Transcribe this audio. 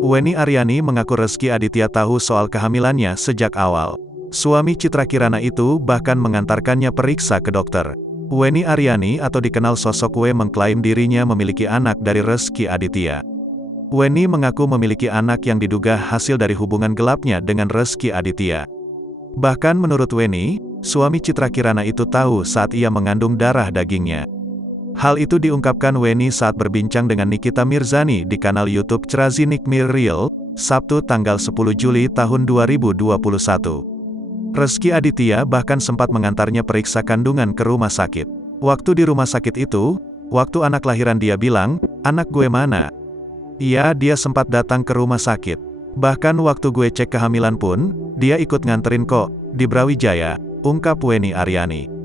Weni Aryani mengaku Rezky Aditya tahu soal kehamilannya sejak awal. Suami Citra Kirana itu bahkan mengantarkannya periksa ke dokter. Weni Aryani atau dikenal sosok W mengklaim dirinya memiliki anak dari Rezky Aditya. Weni mengaku memiliki anak yang diduga hasil dari hubungan gelapnya dengan Rezky Aditya. Bahkan menurut Weni, suami Citra Kirana itu tahu saat ia mengandung darah dagingnya. Hal itu diungkapkan Weni saat berbincang dengan Nikita Mirzani di kanal YouTube Crazy Nick Me Real, Sabtu tanggal 10 Juli tahun 2021. Rezky Aditya bahkan sempat mengantarnya periksa kandungan ke rumah sakit. Waktu di rumah sakit itu, waktu anak lahiran dia bilang, "Anak gue mana?" Iya, dia sempat datang ke rumah sakit. Bahkan waktu gue cek kehamilan pun, dia ikut nganterin kok, di Brawijaya, ungkap Weni Aryani.